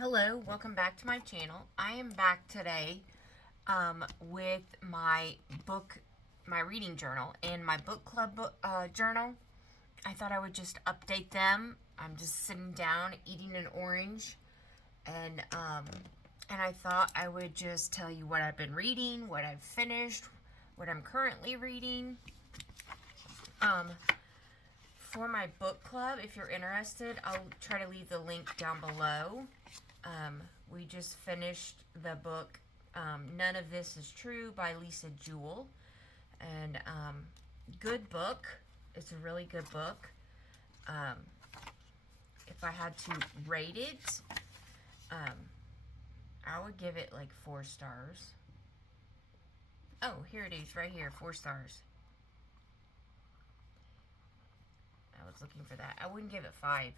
Hello, welcome back to my channel. I am back today with my reading journal and my book club journal. I thought I would just update them. I'm just sitting down eating an orange, and I thought I would just tell you what I've been reading, what I've finished, what I'm currently reading. For my book club, if you're interested, I'll try to leave the link down below. We just finished the book, None of This Is True by Jewell. And, good book. It's a really good book. If I had to rate it, I would give it like 4 stars. Oh, here it is, right here, 4 stars. I was looking for that. I wouldn't give it 5,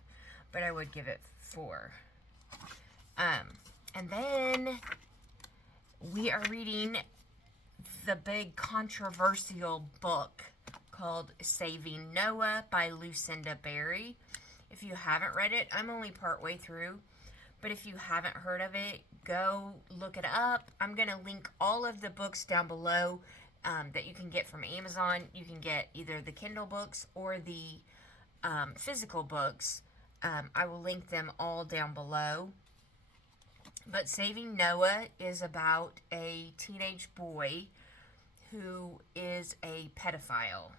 but I would give it 4. And then we are reading the big controversial book called Saving Noah by Lucinda Barry. If you haven't read it, I'm only partway through, but if you haven't heard of it, go look it up. I'm going to link all of the books down below that you can get from Amazon. You can get either the Kindle books or the physical books. I will link them all down below. But Saving Noah is about a teenage boy who is a pedophile.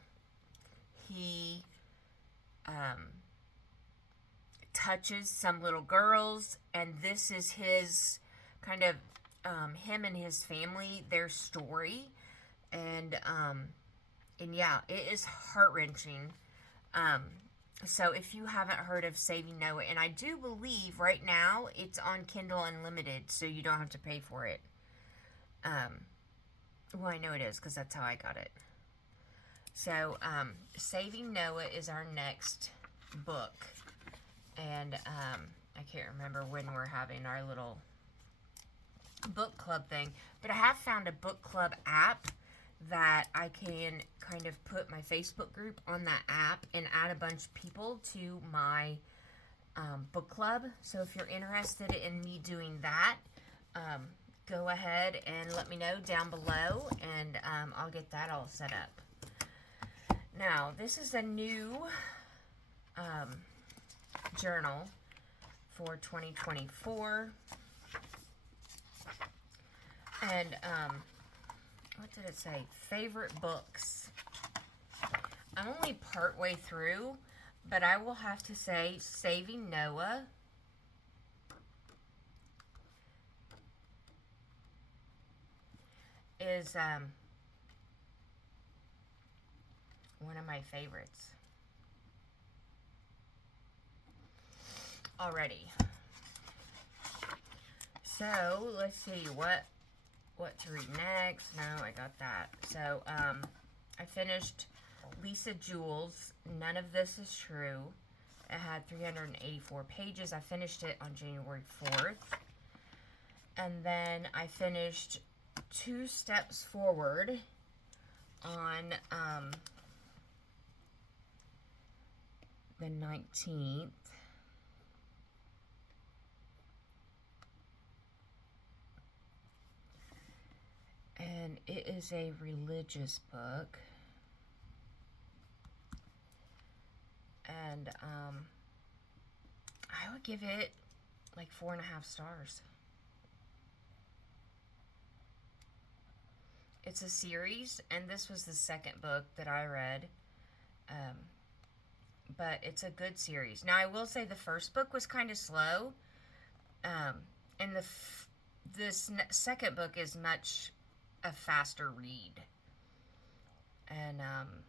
He touches some little girls, and this is his kind of him and his family, their story, and yeah, it is heart-wrenching. So if you haven't heard of Saving Noah, and I do believe right now it's on Kindle Unlimited, so you don't have to pay for it. Well, I know it is because that's how I got it. So, Saving Noah is our next book, and I can't remember when we're having our little book club thing, but I have found a book club app that I can kind of put my Facebook group on that app and add a bunch of people to my book club. So if you're interested in me doing that, go ahead and let me know down below, and I'll get that all set up. Now, this is a new journal for 2024, and what did it say? Favorite books. I'm only partway through, but I will have to say Saving Noah is one of my favorites already. So, let's see what to read next. No, I got that. So, I finished Jewell's None of This Is True. It had 384 pages. I finished it on January 4th. And then I finished 2 Steps Forward on the 19th. And it is a religious book. And I would give it like 4.5 stars. It's a series, and this was the second book that I read. But it's a good series. Now, I will say the first book was kind of slow. And this second book is much a faster read, and I'm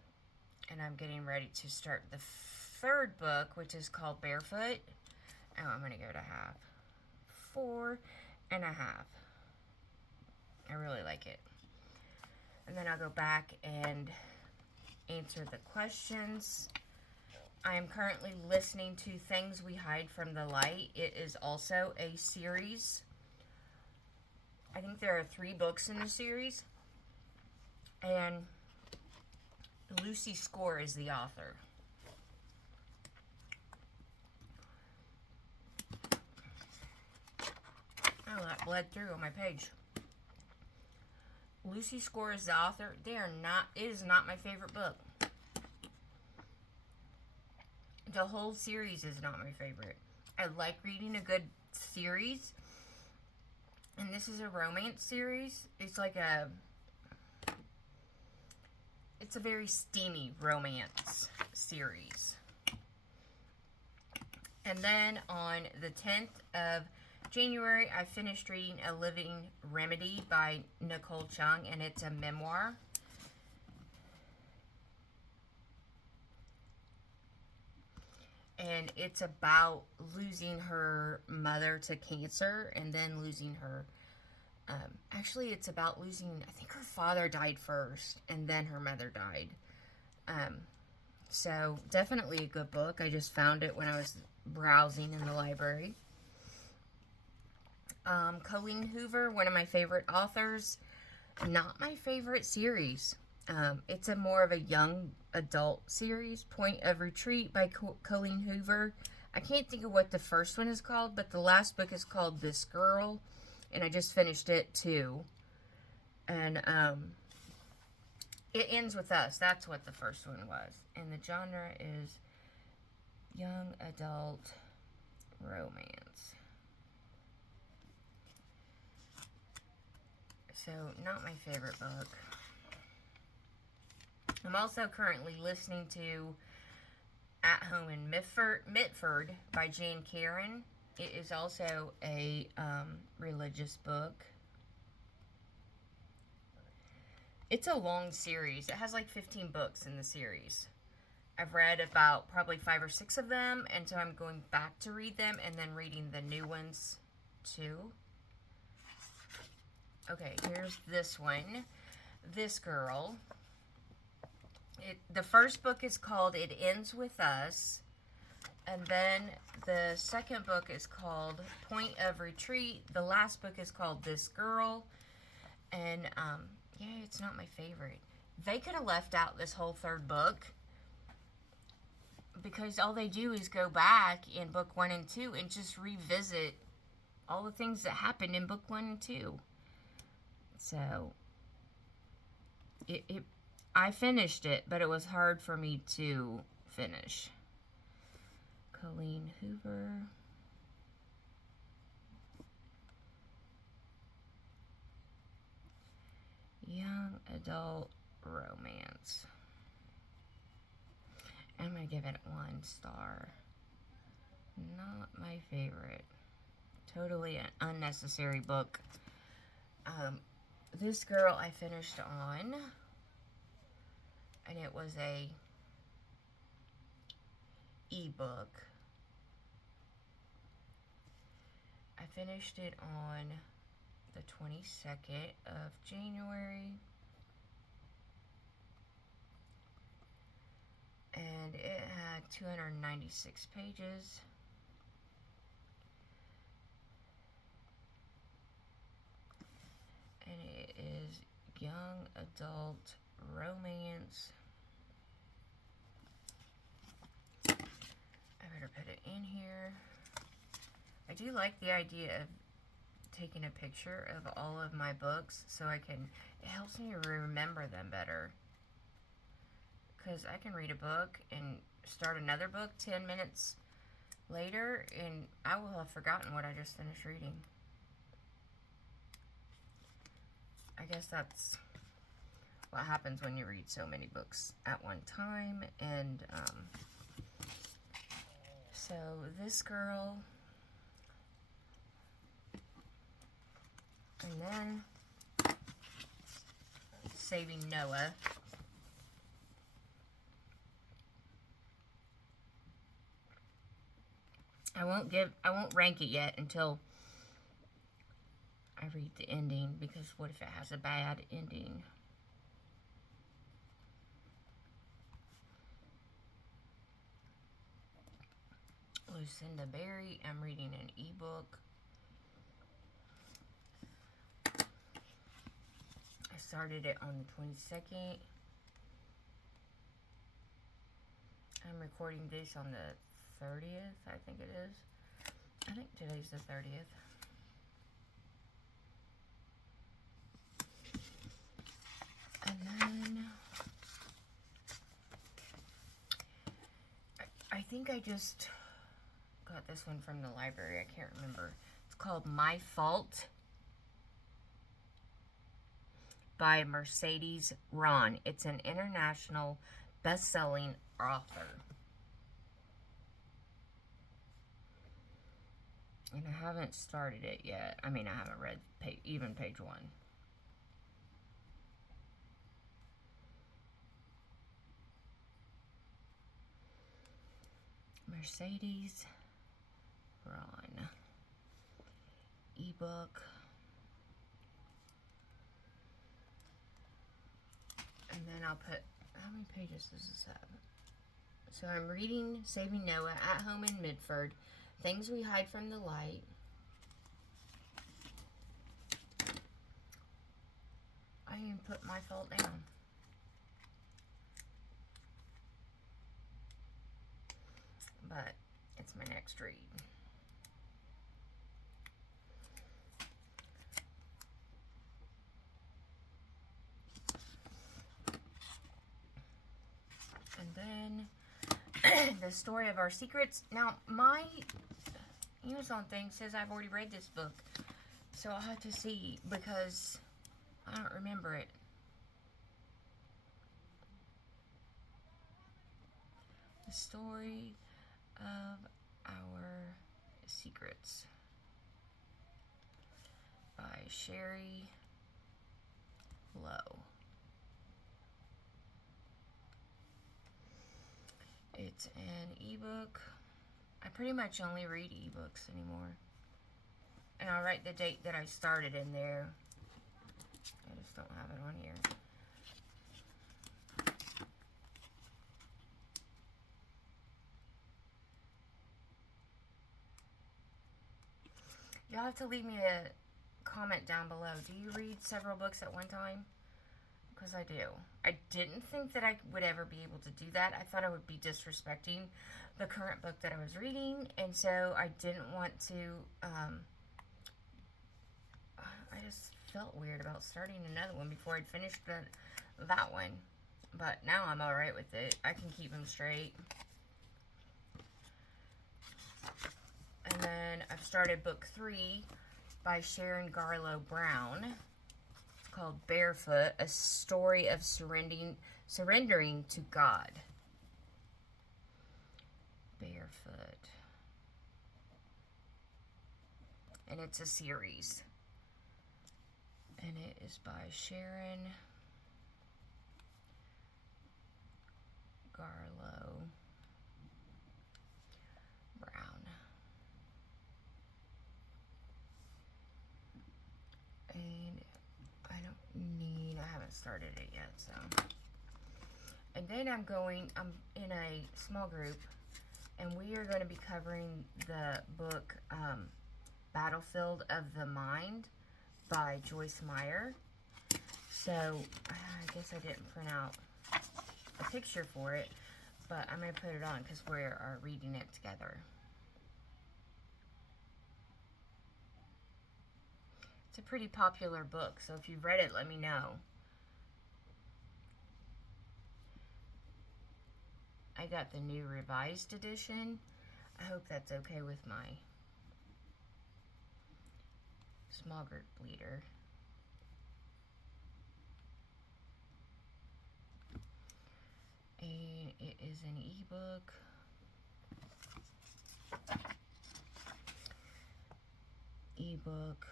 getting ready to start the third book, which is called Barefoot. Oh, I'm gonna go to 4.5. I really like it. And then I'll go back and answer the questions. I am currently listening to Things We Hide from the Light. It is also a series. I think there are 3 books in the series, and Lucy Score is the author. Oh, that bled through on my page. Lucy Score is the author. It is not my favorite book. The whole series is not my favorite. I like reading a good series. And this is a romance series. It's a very steamy romance series. And then on the 10th of January, I finished reading A Living Remedy by Nicole Chung, and it's a memoir. And it's about losing her mother to cancer and then losing her. Actually, it's about losing, I think her father died first and then her mother died. So, definitely a good book. I just found it when I was browsing in the library. Colleen Hoover, one of my favorite authors. Not my favorite series. It's a more of a young adult series, Point of Retreat by Colleen Hoover. I can't think of what the first one is called, but the last book is called This Girl, and I just finished it too. And It Ends With Us. That's what the first one was. And the genre is young adult romance. So, not my favorite book. I'm also currently listening to At Home in Mitford by Jane Karon. It is also a religious book. It's a long series. It has like 15 books in the series. I've read about probably 5 or 6 of them, and so I'm going back to read them and then reading the new ones too. Okay, here's this one. This Girl. The first book is called It Ends With Us, and then the second book is called Point of Retreat. The last book is called This Girl, and yeah, it's not my favorite. They could have left out this whole third book, because all they do is go back in book 1 and 2 and just revisit all the things that happened in book 1 and 2. So, I finished it, but it was hard for me to finish. Colleen Hoover. Young adult romance. I'm going to give it 1 star. Not my favorite. Totally an unnecessary book. This Girl I finished on, and it was a ebook. I finished it on the 22nd of January, and it had 296 pages. And it is young adult romance. I better put it in here. I do like the idea of taking a picture of all of my books so it helps me remember them better. Because I can read a book and start another book 10 minutes later, and I will have forgotten what I just finished reading. I guess that's what happens when you read so many books at one time. And so This Girl, and then Saving Noah. I won't rank it yet until I read the ending, because what if it has a bad ending? Lucinda Berry, I'm reading an ebook. I started it on the 22nd. I'm recording this on the 30th, I think it is. I think today's the 30th. think I just got this one from the library. I can't remember. It's called My Fault by Mercedes Ron. It's an international best-selling author. And I haven't started it yet. I mean, I haven't read even page 1. Mercedes Ron. Ebook. And then I'll put, how many pages does this have? So I'm reading Saving Noah, At Home in Mitford, Things We Hide from the Light. I even put My Fault down. But it's my next read. And then The Story of Our Secrets. Now, my Amazon thing says I've already read this book. So I'll have to see because I don't remember it. The Story of Our Secrets by Shari Lowe. It's an ebook. I pretty much only read ebooks anymore. And I'll write the date that I started in there. I just don't have it on here. Y'all have to leave me a comment down below. Do you read several books at one time? Because I do. I didn't think that I would ever be able to do that. I thought I would be disrespecting the current book that I was reading. And so I didn't want to, I just felt weird about starting another one before I'd finished that one. But now I'm alright with it. I can keep them straight. And then I've started book 3 by Sharon Garlough Brown. It's called Barefoot, A Story of Surrendering to God. Barefoot. And it's a series. And it is by Sharon Garlough Brown. And I haven't started it yet, so. And then I'm in a small group, and we are going to be covering the book Battlefield of the Mind by Joyce Meyer. So, I guess I didn't print out a picture for it, but I'm going to put it on because we are reading it together. It's a pretty popular book, so if you've read it, let me know. I got the new revised edition. I hope that's okay with my small group leader. And it is an ebook.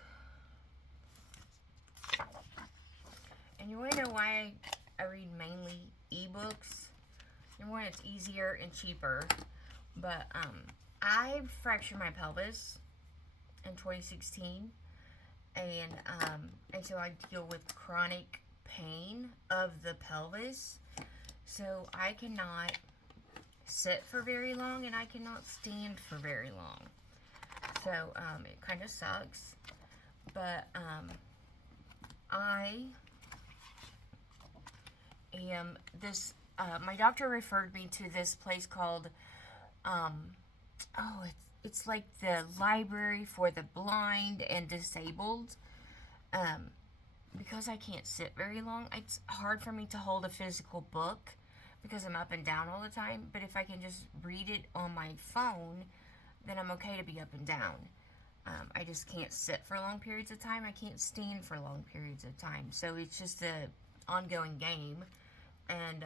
And you want to know why I read mainly ebooks? Number one, it's easier and cheaper. But I fractured my pelvis in 2016, and so I deal with chronic pain of the pelvis. So I cannot sit for very long, and I cannot stand for very long. So it kind of sucks. But I am this. My doctor referred me to this place called, it's like the library for the blind and disabled. Because I can't sit very long, it's hard for me to hold a physical book because I'm up and down all the time. But if I can just read it on my phone, then I'm okay to be up and down. I just can't sit for long periods of time. I can't stand for long periods of time. So it's just a ongoing game. And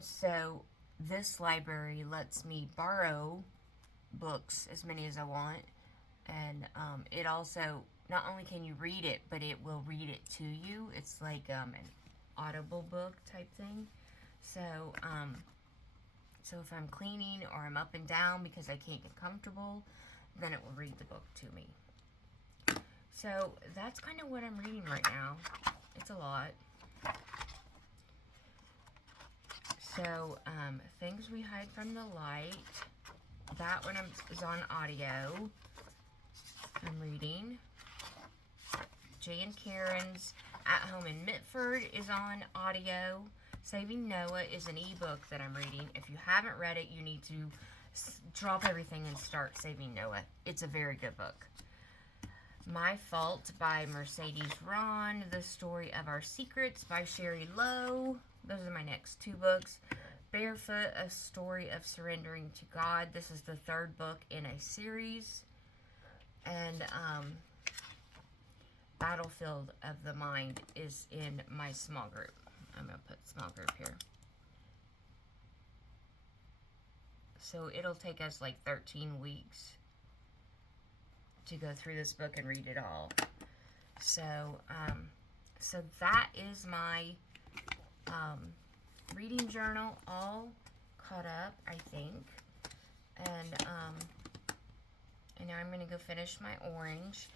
so this library lets me borrow books, as many as I want. And it also, not only can you read it, but it will read it to you. It's like an audible book type thing. So, so if I'm cleaning or I'm up and down because I can't get comfortable, then it will read the book to me. So that's kind of what I'm reading right now. It's a lot. So, Things We Hide from the Light. That one is on audio. I'm reading. Jay and Karen's At Home in Mitford is on audio. Saving Noah is an ebook that I'm reading. If you haven't read it, you need to drop everything and start Saving Noah. It's a very good book. My Fault by Mercedes Ron. The Story of Our Secrets by Shari. Those are my next two books. Barefoot, A Story of Surrendering to God. This is the third book in a series. And Battlefield of the Mind is in my small group. I'm going to put small group here. So it'll take us like 13 weeks to go through this book and read it all. So, so that is my reading journal all caught up, I think. And now I'm going to go finish my orange.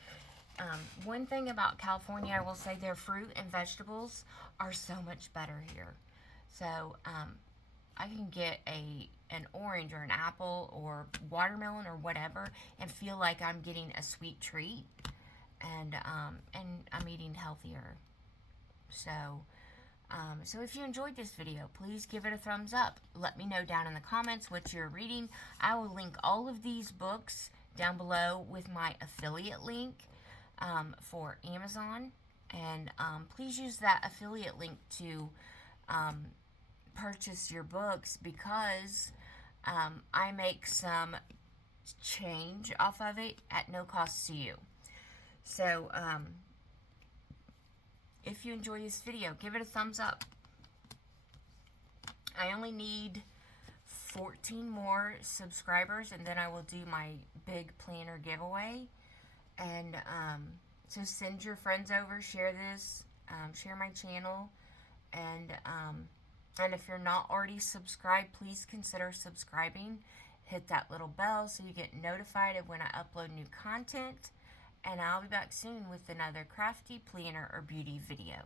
One thing about California, I will say their fruit and vegetables are so much better here. So, I can get an orange or an apple or watermelon or whatever and feel like I'm getting a sweet treat, and I'm eating healthier. So, so if you enjoyed this video, please give it a thumbs up. Let me know down in the comments what you're reading. I will link all of these books down below with my affiliate link for Amazon, and please use that affiliate link to purchase your books, because I make some change off of it at no cost to you. So if you enjoy this video, give it a thumbs up. I only need 14 more subscribers, and then I will do my big planner giveaway. And so send your friends over, share this, share my channel, and if you're not already subscribed, please consider subscribing. Hit that little bell so you get notified of when I upload new content. And I'll be back soon with another crafty, planner, or beauty video.